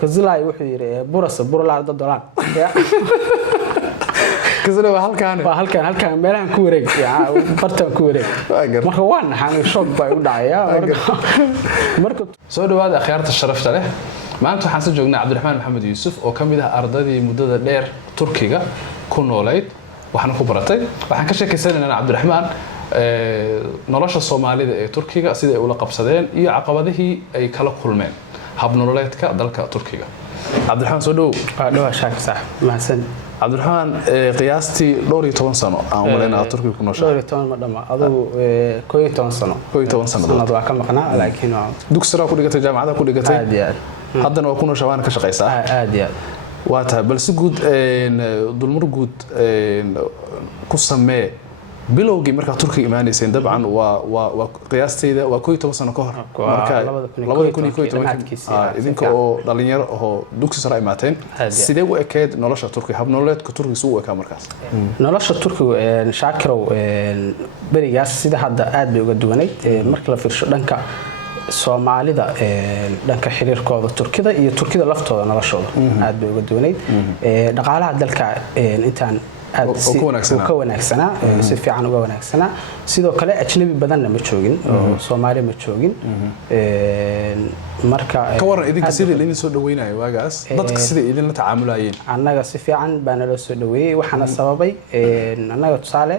كزلاي وحير برص برلا دولار كزلاي halkaan meelahan ku wareeg bartaan ku wareeg marka waan xaan shock bay u dhacaya marka soo dhawaada akhyaarta sharafta leh maanta waxaan soo joognaa Cabdiraxmaan Maxamed Yuusuf oo kamid ah ardadii muddada dheer Turkiga ku noolayd waxaan ku baratay waxaan ka sheekeysanaynaa Cabdiraxmaan nolosha Soomaalida ee Turkiga sida ay ula qabsadeen iyo caqabadihii ay kala kulmeen hab nololeedka dalka Turkiga Cabdiraxmaan soo dhaw shaak sax mahadsan Cabdiraxmaan qiyaastii 12 sano aan walaynaa Turkiga ku nooshahay 12 ma dhama adigu 12 sano sanad waa ka maqnaa laakiin dugsiga ku dhigatay jaamacada ku dhigatay haddana waa ku nooshahay ka shaqeysaa aad waa tahay balse guud dulmar guud ku samee bilowgii marka Turkiga imaanaysay dabcan waa qiyaastayda waa 12 sano ka hor marka 2011 idinka oo dhalinyaro oo dugsi sare imaateen sidee u ekeed nolosha Turkiga hab nololeedka Turkiga soo ekaa markaas nolosha Turkiga shaakirow barigaas sida hadda aad bay uga duwanayd marka la fiirsho dhanka Soomaalida dhanka xiriirkooda Turkida iyo Turkida laftooda noloshooda aad bay uga duwanayd dhaqaalaha dalka intaan aad ka wanaagsanaa si fiican uga wanaagsanaa sidoo kale ajnabi badanna ma joogin oo Soomaali ma joogin marka ka waran idinka sidii idin soo dhaweynayo waagaas dadka sidii idin la tacaamulayeen annaga si fiican baan la soo dhaweeyay waxana sababay annaga tusaale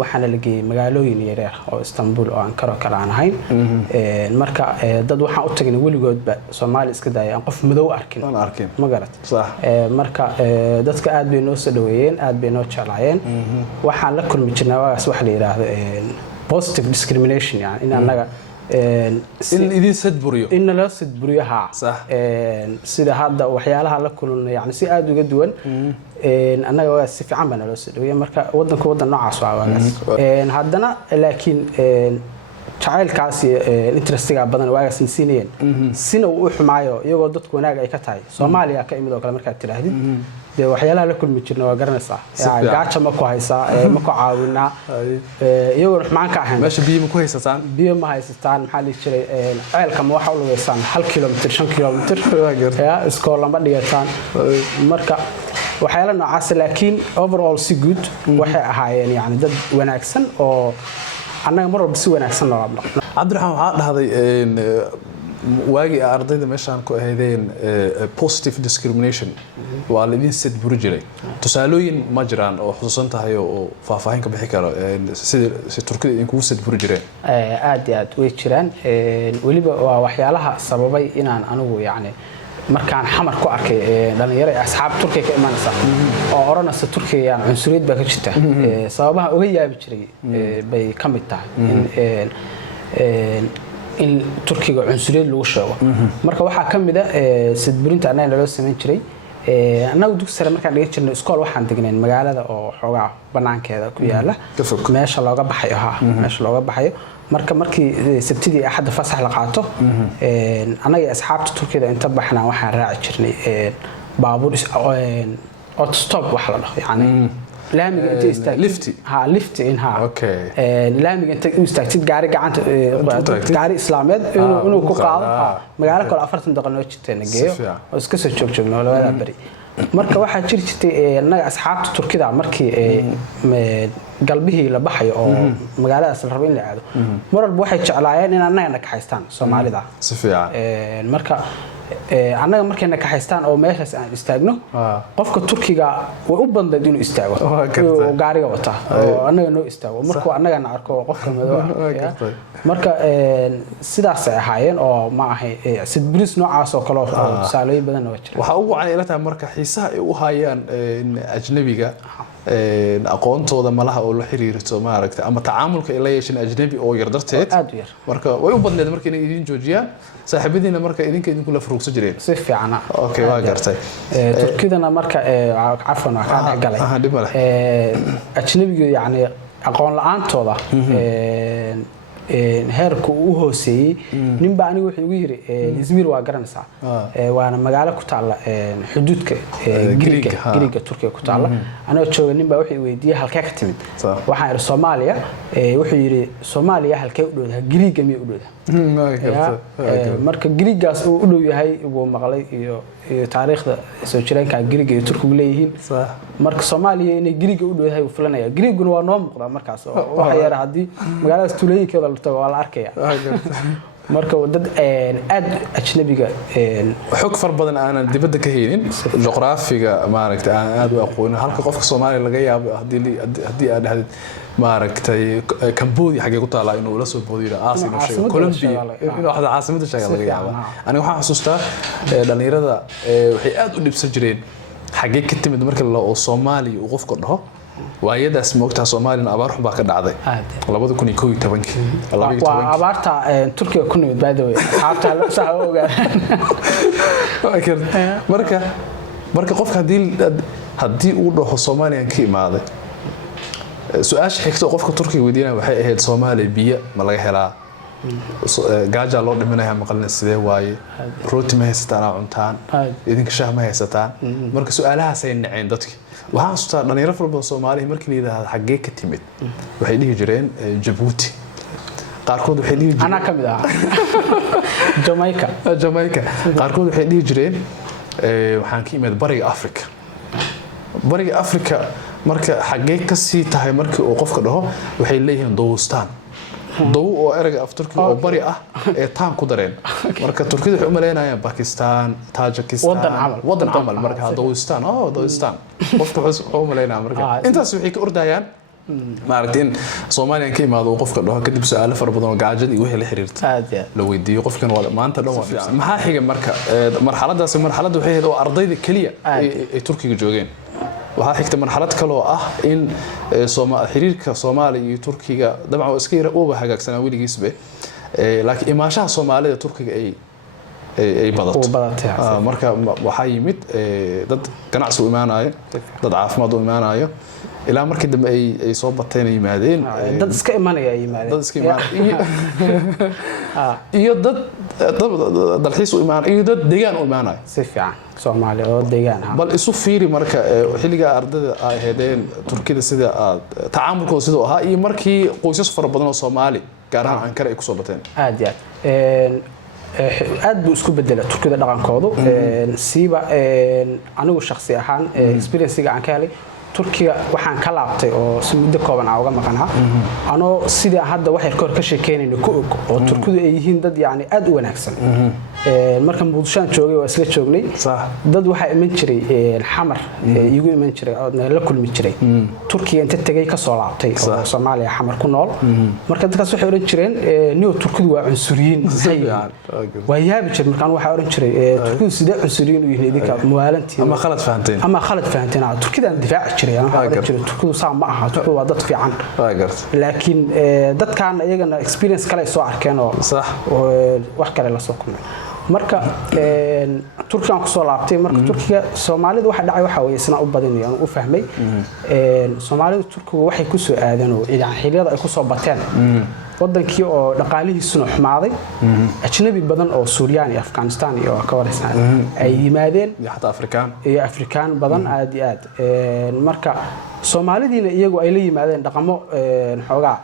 waxaana la geeyay magaalooyin yaryar oo Istanbul oo Ankara kala aan ahayn marka dad waxaan u tagnay waligoodba Soomaali iska daayay qof madow arkin ma garat sax marka dadka aad bay noo soo dhaweeyeen aad bay noo jeclaayeen waxaan la kulmi jirnay waagaas wax la yiraahdo positive discrimination yani in annaga in idin sadburiyo in la sadburiyaha sida hadda waxyaalaha la kulunay yani si aad uga duwan annaga waa si fiican baan loo soo dhaweeyay marka wadan noocaas ah waagaas haddana laakiin jacaylkaas interestiga badan waagaas insiinayeen sina uu xumaayo iyagoo dadku wanaag ay ka tahay Soomaaliya ka imid oo kale marka tiraahdo de waxyaalaha la kulmi jirnay waa garanaysaa gaaja ma ku haysaa ma ku caawinaa iyagoo xumaan ka ahayn meesha biyo ma haysataan maxaa la jiray ceelka ma waxa u lugeysaan 1 kilomitir 5 kilomitir iskool lama dhigataan marka waxyaala noocaas laakiin overall si good waxay ahaayeen yani dad wanaagsan oo annaga mar walba si wanaagsan loo qabno Cabdiraxmaan waxa dhahday waagi ardayda meeshaan ku ahaydeen positive discrimination waa la idin sad buri jiray tusaalooyin ma jiraan oo xusuusan tahay oo faahfaahin ka bixi karo si Turkiga idinku sad buri jireen aad way jiraan waliba waa waxyaalaha sababay inaan anigu yani markaan xamar ku arkay dhalinyaro asxaab Turkiga ka imaanaysa oo oranaysa Turkiga aan cunsuriyad ba ka jirta sababaha uga yaabi jiray bay ka mid tahay in Turkiga cunsuriyad lagu sheego marka waxa kamid ah sidburinta anaga loo sameyn jiray anagu dugsi sare markaan dhigan jirnay iskool waxaan degnay magaalada oo xoogaa banaankeeda ku yaala meesha looga baxayo markii sabtidii axad fasax la qaato anaga asxaabta Turkiga inta baxnaa waxaan raaci jirnay baabuur stop wax la dhaho yani laamiga inta istaag lift in laamiga inta istaagtid gaari gacanta gaari islaameed inuu ku qaado magaalo kale 40 daqiiqo noo jirtay geeyo oo iska soo joogjoogno labada bari marka waxa jirtay anaga asxaabta Turkiga markii galbihii la baxayo oo magaaladaas la rabo in la aado mar walba waxay jeclaayeen in anaga ka haystaan Soomaalida si fiican marka anaga markayna ka haystaan oo meeshaas aan istaagno qofka Turkiga way u bandayd inuu istaago oo gaariga wata oo anaga noo istaago markuu anaga arko qofka madow marka sidaas ay ahaayeen oo ma ahay sidbris noocaas oo kale oo saalooyin badan oo jira waxa ugu caaneelata marka xiisaha ay u hayaan ajnabiga aqoontooda malaha oo la xiriirto ma aragtay ama tacaamulka ay la yeeshaan ajnabi oo yar darteed marka way u badneed markii inay idin joojiyaan saaxiibadiina marka idinku la furuqsan jireen si fiican okay waa gartay Turkidana marka cafwan waa ka galay ajnabiga yani aqoon la'aantooda heerku u hooseeyay ninba anigu wuxuu ugu yiri Izmir waa garanaysaa waana magaalo ku taala xuduudka Greega Turkiga ku taala anoo jooga ninba wuxuu weydiiyay halkee ka timid waxaan iri Soomaaliya wuxuu yiri Soomaaliya halkee u dhowdahay Greega miyuu u dhowdahay marka Greek-gaas uu u dhow yahay uu maqlay iyo taariikhda soo jireenka Greek iyo Turkigu leeyihiin marka Soomaaliya inay Greek u dhow yahay u filanaya Greek-guna waa noo muuqda markaas waxa yar hadii magaalada tuuleeyinkeeda la tago waa la arkaya marka dad aad ajnabiga xog far badan aan dibadda ka helin juqraafiga maaragtay aan aad u aqoon halka qofka Soomaaliya laga yaabo hadii aad dhahdid maaragtay Cambodia xagee ku taala inuu la soo boodiyo Aasiya oo sheego Colombia inuu waxa caasimada sheega laga yaabo aniga waxaan xasuustaa dhalinyarada waxay aad u dhibsan jireen xagee ka timid marka la oo Soomaaliya uu qofka dhaho waayadaas moogtaa Soomaaliya abaar xun baa ka dhacday 2011 waa abaarta Turkiga ku nimid baad way xaabta la sax ogaa marka qofka hadii uu dhaho Soomaaliya ka imaaday su'aasha xigta qofka Turkiga weydiinaya waxay ahayd Soomaaliya biyo ma laga helaa gaaja loo dhimanaya maqalna sidee waaye rooti ma haysataan cuntaan idinka shaah ma haysataan marka su'aalahaas ay naceen dadka waxaan soo dhalinyaro fara badan Soomaaliya markii la yiraahdo xagee ka timid waxay dhihi jireen Djibouti qaarkood waxay dhihi jireen ana kamid ah Jamaica qaarkood waxay dhihi jireen waxaan ka imid bariga Afrika marka xagee ka sii tahay markii uu qofka dhaho waxay leeyihiin Dagestan doo oo erayga af Turkiga oo bari ah ee taan ku dareen marka Turkiga waxay u maleynayaan Pakistan Tajikistan wadan amal marka Dagestan qofka wuxuu u maleynaa marka intaas waxay ka ordayaan maaragtiin Soomaaliya ka imaado qofka dhaho kadib su'aalo far badan oo gaajada iyo wixii la xiriirta la weydiiyo qofkan waa maanta dhan waa maxaa xiga marka marxaladaas marxaladu waxay ahayd oo ardayda kaliya ay Turkiga joogeen waxaa xigta marxalad kale oo ah in xiriirka Soomaaliya iyo Turkiga dabcan oo iska yara oo hagaagsanaa wiligiisba laakiin imaashaha Soomaalida Turkiga ay badatay marka waxaa yimid dad ganacsi u imaanayo dad caafimaad u imaanayo ilaa markii dambe ay soo bateen yimaadeen dad iska imanaya iyo dad dalxiis u imaan iyo dad deegaan u imaanay si fiican Soomaaliya oo deegaan bal isu fiiri marka xilliga ardada ay heedeen Turkida sida tacaamulkooda sida ahaa iyo markii qoysas fara badan oo Soomaali gaar ahaan Ankara ay ku soo bateen aad buu isku bedelay Turkida dhaqankoodu siiba anigu shakhsi ahaan experience-ga aan ka helay Turkiga waxaan ka laabtay oo si muddo kooban uga maqnaa anoo sidii hadda wax yar ka sheekeynayno ku oo Turkidu ay yihiin dad yaani aad u wanaagsan marka Muqdisho joogay oo isla joognay dad waxa iman jiray xamar igu iman jiray oo la kulmi jiray Turkiga inta tagay ka soo laabtay oo Soomaaliya xamar ku nool marka dadkaas waxay oran jireen niyo Turkidu waa cunsuriyiin waa yaabi jiray markaan waxa oran jiray Turkidu sidee cunsuriyiin u yihiin idinka muwaalantii ama khalad fahanteen Turkida difaac Turkidu saama aha Turkidu waa dad fiican laakiin dadkan ayagana experience kale soo arkeen oo wax kale la soo kulmay marka Turkiga ku soo laabtay marka Turkiga Soomaalida waxa dhacay waxa weeye isna u badanayaan u fahmay Soomaalida Turkiga waxay ku soo aadeen oo ilaa xiliyada ay ku soo bateen wadankii oo dhaqaalihiisuna xumaaday ajnabi badan oo Suudaan iyo Afghanistan iyo ka waraysan ay yimaadeen iyo Afrikaan badan aad iyo aad marka Soomaalidiina iyagu ay la yimaadeen dhaqamo xoogaa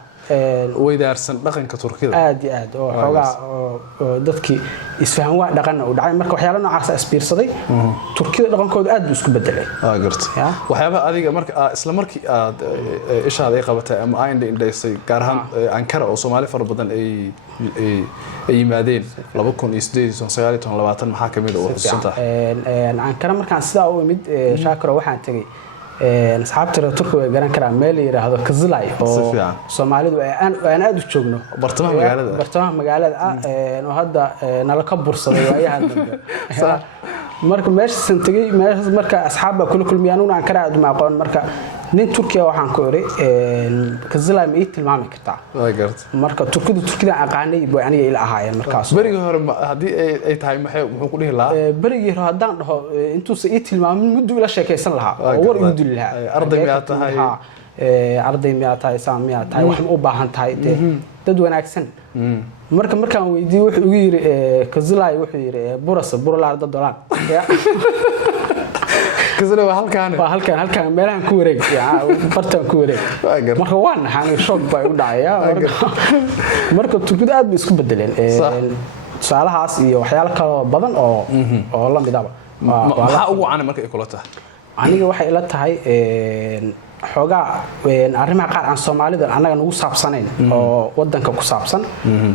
weydaarsan dhaqanka Turkida aad iyo aad oo xoogaa dadkii isfahan waa dhaqan u dhacay marka waxyaalo noocaas isbiirsaday Turkida dhaqankooda aad buu isku bedelay waxyaabaha adiga marka isla markii aad ishaad ay qabatay ama ay indhaysay gaar ahaan Ankara oo Soomaali fara badan ay yimaadeen 2018 maxaa kamid ah oo xusanta Ankara markaan sidaa u imid Shaakiro waxaan tagay asxaabta Turkiga way garan karaan meel yiraahdo Kızılay oo Soomaalidu aan aad u joogno bartamaha magaalada oo hadda nala ka bursaday waayaha dambe marka meesha tagay marka asxaabba kula kulmiyaan aan Ankara aad ma aqoon marka nin Turkiga waxaan ku oray Kızılay ma tilmaami kartaa marka Turkida aqaanay buu aniga ila ahaayeen markaas bariga hore hadii ay tahay maxay wuxuu ku dhihi lahaa bariga hore hadaan dhaho intuu si tilmaamin muddo ila sheekaysan lahaa oo war igu dil lahaa arday miyaa tahay saamiyaa tahay wax u baahan tahay dad wanaagsan markaan weydiiyay wuxuu ugu yiri Kızılay wuxuu yiri burasa buralaar dad dolaan kasana waa halkaan waa halkaan meelahan ku wareeg bartaan ku wareeg marka waan naxaan shock bay u dhacaya marka Turkidu aad bay isku bedeleen tusaalahaas iyo waxyaalo kale badan oo la mid ah waxa ugu caan marka ay kula tahay aniga waxay ila tahay xogaa arrimaha qaar aan Soomaalida anaga nagu saabsanayn oo wadanka ku saabsan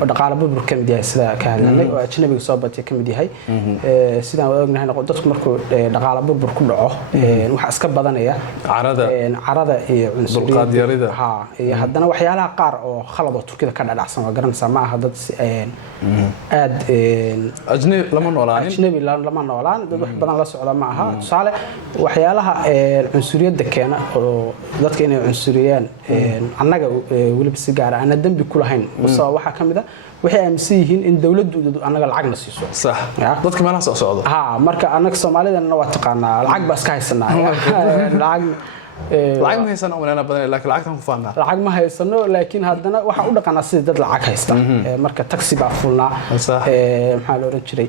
oo dhaqaale burbur ka mid yahay sida ka hadlanay oo ajnabiga soo batay ka mid yahay sidaan ognahay dadku markuu dhaqaale burbur ku dhaco waxa iska badanaya carada iyo dulqaadyarida iyo haddana waxyaalaha qaar oo khalad oo Turkida ka dhacsan waa garanaysaa ma aha dad aad ajnabi lama noolaan dad wax badan la socda ma aha tusaale waxyaalaha cunsuriyada keena oo dadka inay cunsuriyaan annaga waliba si gaar ah ana dambi ku lahayn waxa kamid ah waxay aaminsan yihiin in dawladdu annaga lacagna siiso sax dadka meelaha soo socdo marka annaga Soomaalidana waa taqaanaa lacag baa iska haysanaa lacag ma haysano umaleena badan laakiin lacagtan ku faanaa lacag ma haysano laakiin haddana waxa u dhaqana sida dad lacag haysta marka taxi baa fulnaa maxaa loo oran jiray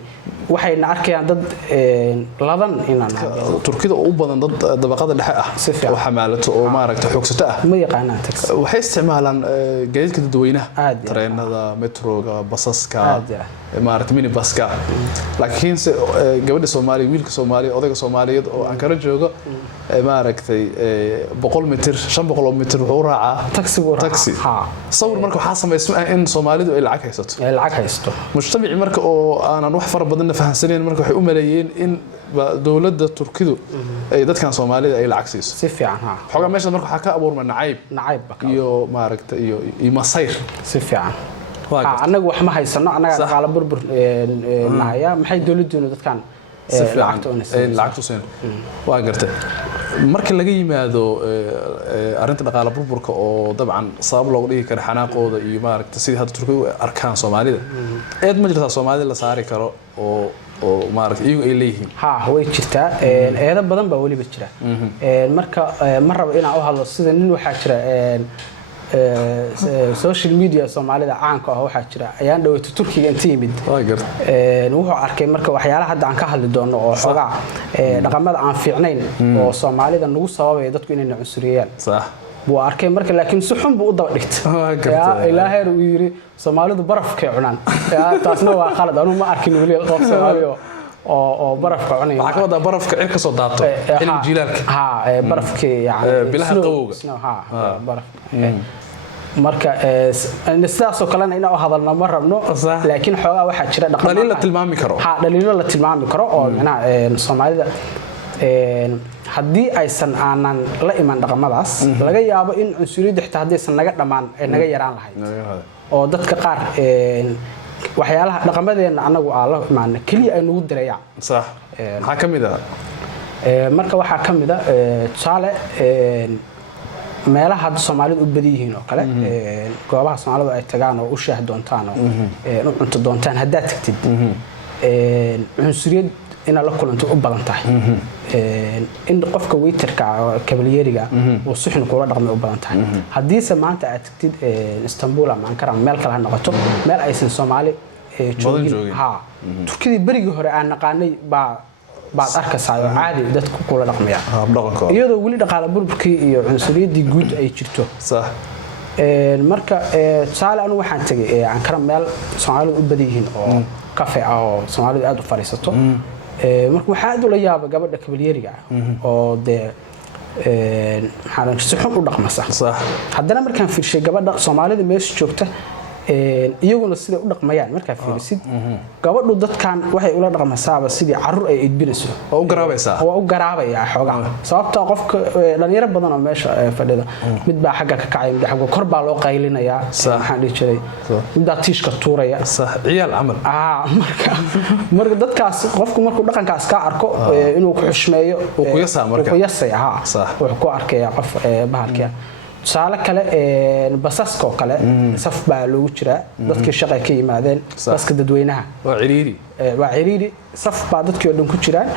waxayna arkayaan dad ladan inaan Turkida u badan dad dabaqada dhexe ah oo xamaalato oo maaragtay xoogsato ah ma yaqaanaan taxi waxay isticmaalaan gaadiidka dadweynaha tareenada metroga basaska maaragtay minibuska laakiin gabadha Soomaaliyeed wiilka Soomaaliyeed odayga Soomaaliyeed oo aan kala joogo maaragtay 100 mitir 500 mitir wuxuu raacaa taxi sawir marka waxa sameysmaa in Soomaalidu ay lacag haysto mujtamaci marka oo aanan wax far badan fahansaneen marka waxay u maleeyeen in dawladda Turkidu ay dadkan Soomaalida ay lacag siiso si fiican xogaa meesha marka waxa ka abuurma nacayb iyo maaragtay iyo masayr si fiican anagu wax ma haysano anaga dhaqaale burbur nahaya maxay dawladdu dadkan lacagtu seen waa gartay marka laga yimaado arinta dhaqaale burburka oo dabcan sabab loogu dhigi karo xanaaqooda iyo maaragtay sidii hadda Turkidu arkaan Soomaalida eed ma jirtaa Soomaalida la saari karo oo maaragtay iyagu ay leeyihiin way jirtaa eeda badan baa waliba jira marka ma rabo inaan u hadlo sida nin waxa jira social media Soomaalida caanka ah waxa jira ayaan dhawato Turkiga inta yimid wuxuu arkay marka waxyaalaha hadda aan ka hadli doono oo xogaa dhaqamada aan fiicnayn oo Soomaalida nagu sababay dadku inay cunsuriyaan sax buu arkay marka laakiin si xun buu u daba dhigtay ilaahay uu yiri Soomaalidu barafka cunaan taasna waa khalad anu ma arkin wali qof Soomaali oo barafka cunay waxa wada barafka in ka soo daato in jilaalka barafka yaani bilaha qowga baraf marka sidaas oo kale inaan u hadalno ma rabno laakiin xoogaa waxa jira dhaqan la tilmaami karo dhaliilo la tilmaami karo oo macnaha Soomaalida haddii aysan aanan la iman dhaqamadaas laga yaabo in cunsuriyada xitaa hadaysan naga dhamaan ay naga yaraan lahayd oo dadka qaar waxyaalaha dhaqamadeena anagu aan la imaanay kaliya ay nagu dirayaan sax waxa kamid ah marka waxa kamid ah tusaale meelaha Soomaalidu u badi yihiin oo kale goobaha Soomaalidu ay tagaan oo u shaah doontaan oo u cunto doontaan hadda tagtid cunsuriyad in la kulanto u badan tahay in qofka waiterka kabalyeeriga oo suxin kula dhaqmay u badan tahay hadii maanta aad tagtid Istanbul ama Ankara meel kale ha noqoto meel aysan Soomaali joogin Turkida barigi hore aan naqaanay baad arkaysaa caadi dadku kula dhaqmaya iyadoo wali dhaqaale burburkii iyo cunsuriyadii guud ay jirto sax marka tusaale anu waxaan tagay Ankara meel Soomaalidu u badi yihiin oo cafe oo Soomaalidu aad u fariisato marka waxa aad la yaab gabadha kabalyeeriga oo de maxaan si xun u dhaqmasa sax haddana markaan fiirshay gabadha Soomaalida meesha joogta iyaguna sida u dhaqmayaan marka fiirisid gabadhu dadkan waxay ula dhaqmaysaa sidii carruur ay idbinayso oo u garaabaya xogaa sababta qofka dhalinyaro badan oo meesha fadhida mid baa xagga ka kacay mid xagga kor baa loo qaylinaya waxaan dhigi jiray mid baa tiishka tuuraya sax ciyaal amal marka dadkaas qofku markuu dhaqankaas ka arko inuu ku xushmeeyo ku yasay wuxuu ku arkaya qof bahalkiya tusaale kale basaska oo kale saf baa loogu jiraa dadkii shaqay ka yimaadeen baska dadweynaha waa ciriiri waa ciriiri saf baa dadkii oo dhan ku jiraan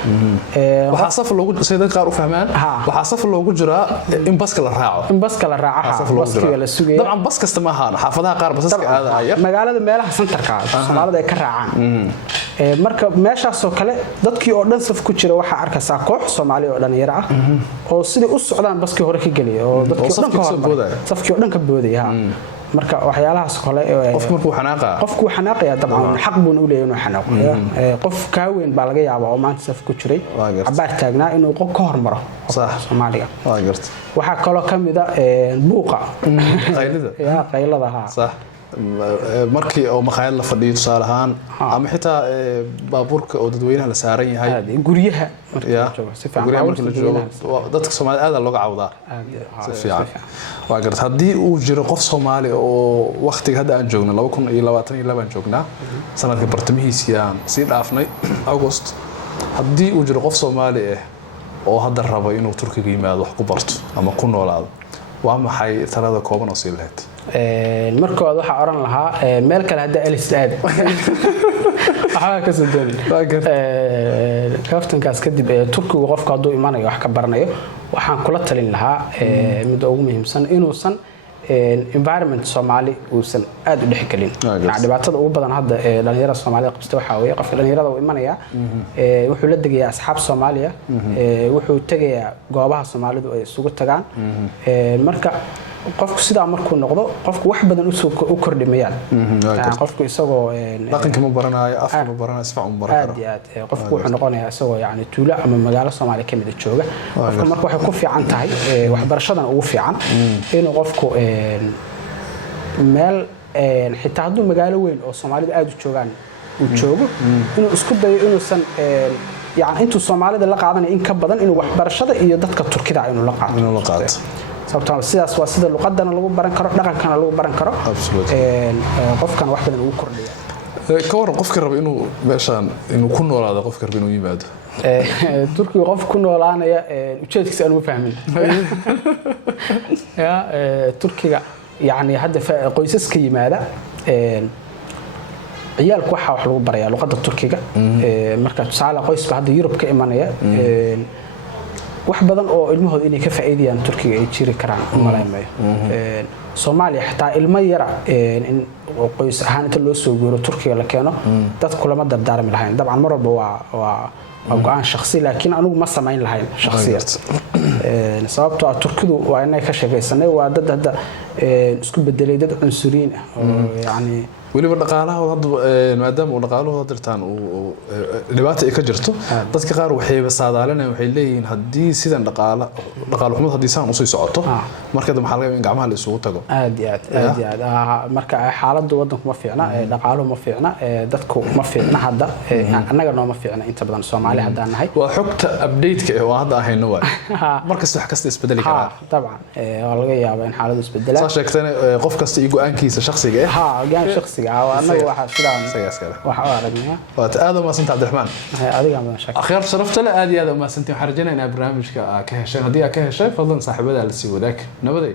waxaa saf loogu sida qaar u fahmaan waxaa saf loogu jiraa in baska la raaco in baska la raaco baska la sugayo dabcan bas kasta ma ahaan xaafadaha qaar basaska aadaya magaalada meelaha centerka Soomaalida ay ka raacaan marka meeshaas oo kale dadkii oo dhan saf ku jira waxa arkaysaa koox Soomaali oo dhalinyaro ah oo sidii u socdaan baskii hore ka galiyo oo dadkii oo dhan ka hormaray safkii oo dhan ka boodaya marka waxyaalahaas kale qofku xanaaqaya dabcan xaq buu u leeyahay inuu xanaaqo qof ka weyn baa laga yaabaa oo maanta saf ku jiray abaar taagnaa inuu qof ka hormaro Soomaaliga waxa kale kamida buuqa qaylada صح markii oo maqaayad la fadhiyo tusaalahaan ama xitaa baabuurka oo dadweynaha la saaran yahay guriyaha markii la joogo si fiican dadka Soomaaliyeed aad looga cawdaa si fiican waa garta hadii uu jiro qof Soomaali oo waqtiga hadda aan joogno 2022 joognaa sanadka bartamihiisii aan sii dhaafnay August hadii uu jiro qof Soomaali ah oo hadda rabo inuu Turkiga yimaado wax ku barto ama ku noolaado waa maxay talada kooban oo sii lahayd markood waxa oran lahaa meel kale hadda alistaad waxa ka soo doon kaftankaas kadib Turkiga qofka haduu imanayo wax ka baranayo waxaan kula talin lahaa mid ugu muhiimsan inuusan environment Soomaali uusan aad u dhexgalin dhibaatada ugu badan hadda dhalinyarada Soomaalida qabsta waxa weeye qofka dhalinyarada uu imanaya wuxuu la degayaa asxaab Soomaaliya wuxuu tagayaa goobaha Soomaalidu ay isugu tagaan marka qofku sida markuu noqdo qofku wax badan u kordhimayaan qofku isagoo dhaqanka ma baranayo afka ma baranayo isfac ma baranayo qofku wuxuu noqonayaa isagoo yaani tuulo ama magaalo Soomaali kamid ah jooga qofka marka waxay ku fiican tahay waxbarashadan ugu fiican inuu qofku meel xitaa hadduu magaalo weyn oo Soomaalida aad u joogaan uu joogo inuu isku dayo inuusan يعني انتو Soomaalida la qaadanay in ka badan inuu waxbarashada iyo dadka Turkida inuu la qaato sababtoo sidaas waa sida luqadana lagu baran karo dhaqankana lagu baran karo qofkan wax badan uu kordhiyo ka waran qofka raba inuu meeshan inuu ku noolaado qofka raba inuu yimaado Turkiga qof ku noolaanaya ujeedkiisa aan u fahmin ya Turkiga يعني hadda qoysaska yimaada ciyaalku waxa wax lagu barayaa luqadda Turkiga marka tusaale qoysba hadda Yurub ka imanaya wax badan oo ilmahooda inay ka faa'iideyaan Turkiga ay jiri karaan malaymay Soomaaliya xitaa ilmo yara in qoys ahaan inta loo soo guuro Turkiga la keeno dad kulama dardaarmi lahayn dabcan mar walba waa go'aan shakhsi laakiin anigu ma samayn lahayn shakhsiyad sababtoo ah Turkidu waa inay ka shaqeysanay waa dad hadda isku bedelay dad cunsuriin ah yani waliba dhaqaalahooda hadda maadaama uu dhaqaalahooda dirtaan uu dhibaato ay ka jirto dadka qaar waxay saadaalanayaan waxay leeyihiin hadii sidan dhaqaal xumo hadii saan u soo socoto marka maxaa laga in gacmaha la isugu tago aad marka xaaladdu wadanku ma fiicna dhaqaaluhu ma fiicna dadku ma fiicna hadda annaga nooma fiicna inta badan Soomaali hadaan nahay waa xogta update-ka ee hadda ahayno waa marka wax kasta isbedeli kara طبعا waa laga yaabaa in xaaladdu isbedelaan soo sheegtay qof kasta iyo go'aankiisa shakhsiga ah go'aan shakhsiga anagu waxa sidaan waxa aragnaa waad aad u maasanta Cabdiraxmaan adiga ma shaqo akhir sharafta la aad iyo aad u maasanta waxaan rajaynaynaa barnaamijka ka heshay hadii aad ka heshay fadlan saaxiibada la sii wadaag nabaday